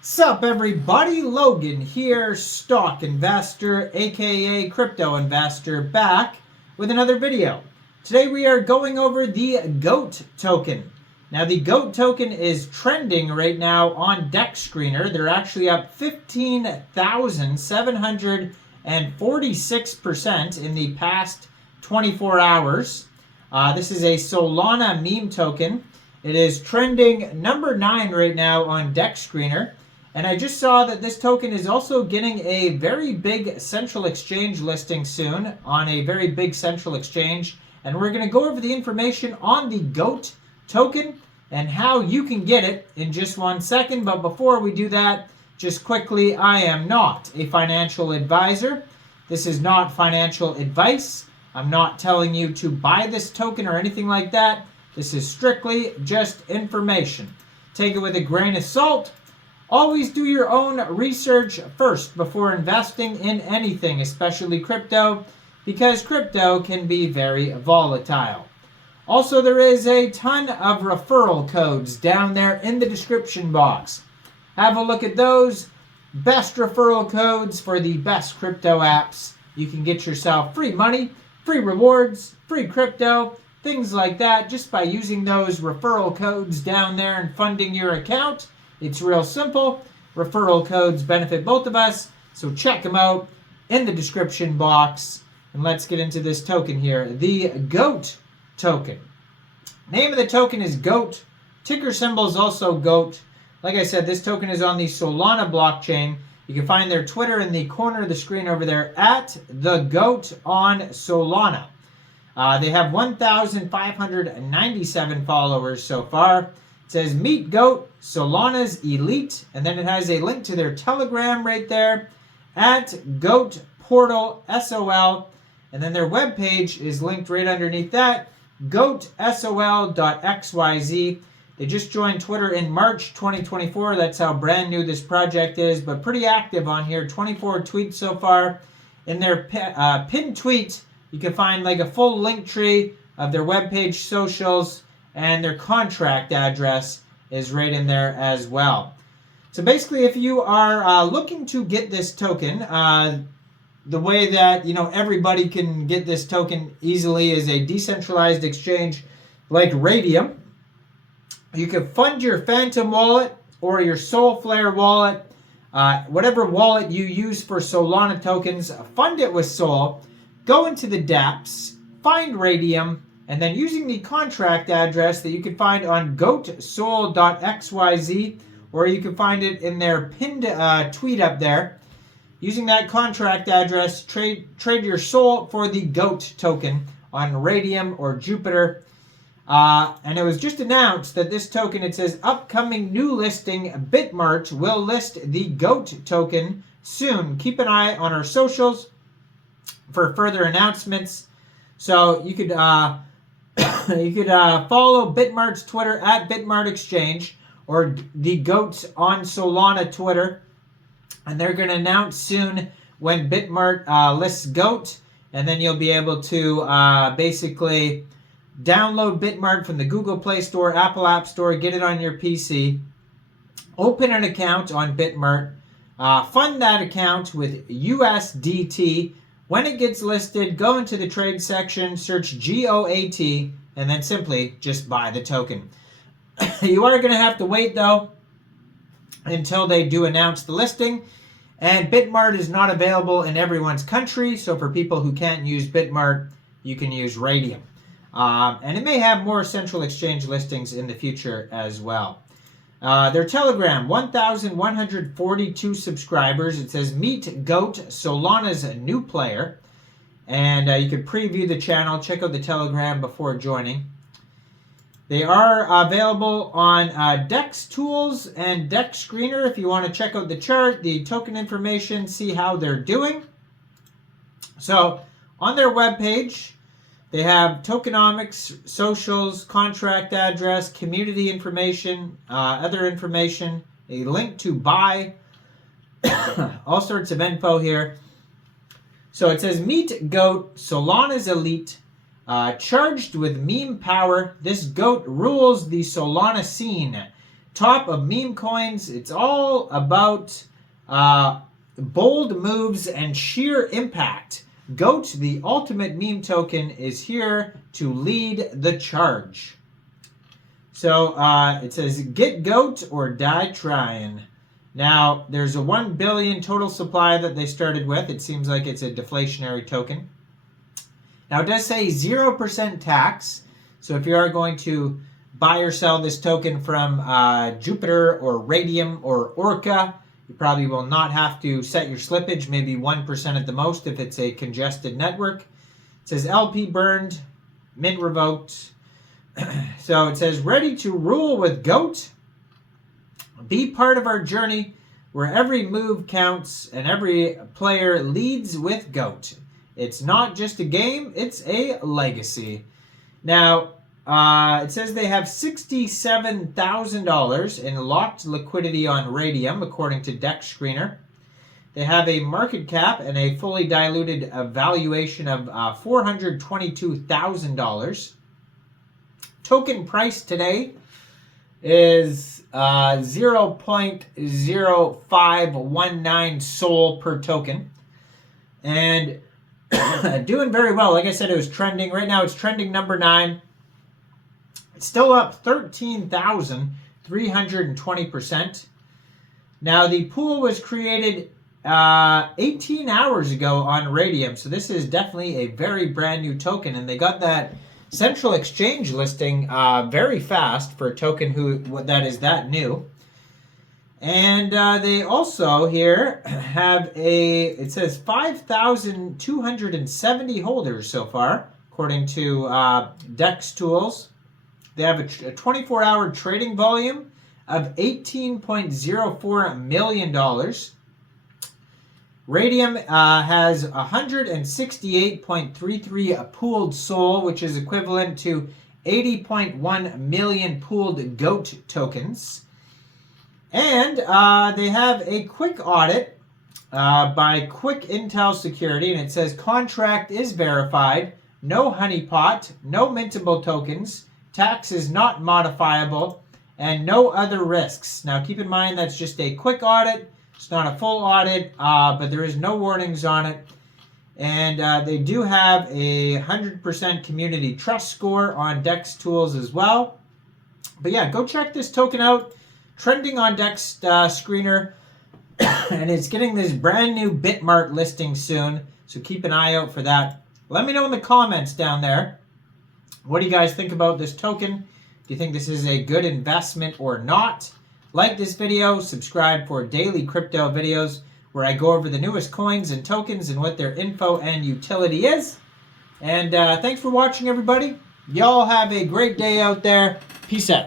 Sup everybody, Logan here, stock investor, aka crypto investor, back with another video. Today we are going over the GOAT token. Now the GOAT token is trending right now on DEX Screener. They're actually up 15,746% in the past 24 hours. This is a Solana meme token. It is trending number 9 right now on DEX Screener. And I just saw that this token is also getting a very big central exchange listing soon on a very big central exchange. And we're going to go over the information on the GOAT token and how you can get it in just 1 second. But before we do that, just quickly, I am not a financial advisor. This is not financial advice. I'm not telling you to buy this token or anything like that. This is strictly just information. Take it with a grain of salt. Always do your own research first before investing in anything, especially crypto, because crypto can be very volatile. Also, there is a ton of referral codes down there in the description box. Have a look at those. Best referral codes for the best crypto apps. You can get yourself free money, free rewards, free crypto, things like that just by using those referral codes down there and funding your account. It's real simple. Referral codes benefit both of us, so check them out in the description box. And let's get into this token here. The GOAT token. Name of the token is GOAT. Ticker symbol is also GOAT. Like I said, this token is on the Solana blockchain. You can find their Twitter in the corner of the screen over there at the GOAT on Solana. They have 1,597 followers so far. It says, meet GOAT, Solana's elite, and then it has a link to their Telegram right there at GOAT Portal SOL, and then their webpage is linked right underneath that, goatsol.xyz. They just joined Twitter in March 2024. That's how brand new this project is, but pretty active on here. 24 tweets so far. In their pinned tweet, you can find like a full link tree of their webpage, socials, and their contract address is right in there as well. So basically, if you are looking to get this token, the way that everybody can get this token easily is a decentralized exchange like Raydium. You can fund your Phantom wallet or your Solflare wallet, whatever wallet you use for Solana tokens, fund it with Sol, go into the dApps, find Raydium, and then using the contract address that you can find on goatsol.xyz, or you can find it in their pinned tweet up there. Using that contract address, trade your Sol for the GOAT token on Raydium or Jupiter. And it was just announced that this token, it says, upcoming new listing, Bitmart will list the GOAT token soon. Keep an eye on our socials for further announcements. So you could follow Bitmart's Twitter at Bitmart Exchange or the GOATs on Solana Twitter. And they're going to announce soon when Bitmart lists GOAT. And then you'll be able to basically download Bitmart from the Google Play Store, Apple App Store, get it on your PC. Open an account on Bitmart. Fund that account with USDT. When it gets listed, go into the trade section, search GOAT, and then simply just buy the token. You are going to have to wait, though, until they do announce the listing. And Bitmart is not available in everyone's country, so for people who can't use Bitmart, you can use Raydium. And it may have more central exchange listings in the future as well. Their Telegram, 1,142 subscribers. It says, meet GOAT, Solana's new player. And you can preview the channel. Check out the Telegram before joining. They are available on DEX Tools and DEX Screener if you want to check out the chart, the token information, see how they're doing. So on their webpage, they have tokenomics, socials, contract address, community information, other information, a link to buy, all sorts of info here. So it says, meet GOAT, Solana's elite, charged with meme power. This GOAT rules the Solana scene. top of meme coins. It's all about bold moves and sheer impact. GOAT, the ultimate meme token, is here to lead the charge. So it says, get GOAT or die trying. Now, there's a 1 billion total supply that they started with. It seems like it's a deflationary token. Now, it does say 0% tax. So if you are going to buy or sell this token from Jupiter or Raydium or Orca, you probably will not have to set your slippage, maybe 1% at the most if it's a congested network. It says LP burned, mint revoked. So it says, ready to rule with GOAT. Be part of our journey where every move counts and every player leads with GOAT. It's not just a game, it's a legacy. Now, it says they have $67,000 in locked liquidity on Raydium, according to Dex Screener. They have a market cap and a fully diluted valuation of $422,000. Token price today is 0.0519 SOL per token. And doing very well. Like I said, it was trending. Right now it's trending number 9. It's still up 13,320%. Now, the pool was created 18 hours ago on Raydium, so this is definitely a very brand new token, and they got that central exchange listing very fast for a token that is that new. And they also here have it says 5,270 holders so far, according to Dex Tools. They have a 24-hour trading volume of $18.04 million. Raydium has 168.33 pooled SOL, which is equivalent to 80.1 million pooled GOAT tokens. And they have a quick audit by Quick Intel Security, and it says contract is verified, no honeypot, no mintable tokens, tax is not modifiable, and no other risks. Now keep in mind that's just a quick audit. It's not a full audit, but there is no warnings on it. And they do have a 100% community trust score on Dex Tools as well. But yeah, go check this token out. Trending on Dex Screener. And it's getting this brand new Bitmart listing soon. So keep an eye out for that. Let me know in the comments down there. What do you guys think about this token? Do you think this is a good investment or not? Like this video, subscribe for daily crypto videos where I go over the newest coins and tokens and what their info and utility is. And thanks for watching, everybody. Y'all have a great day out there. Peace out.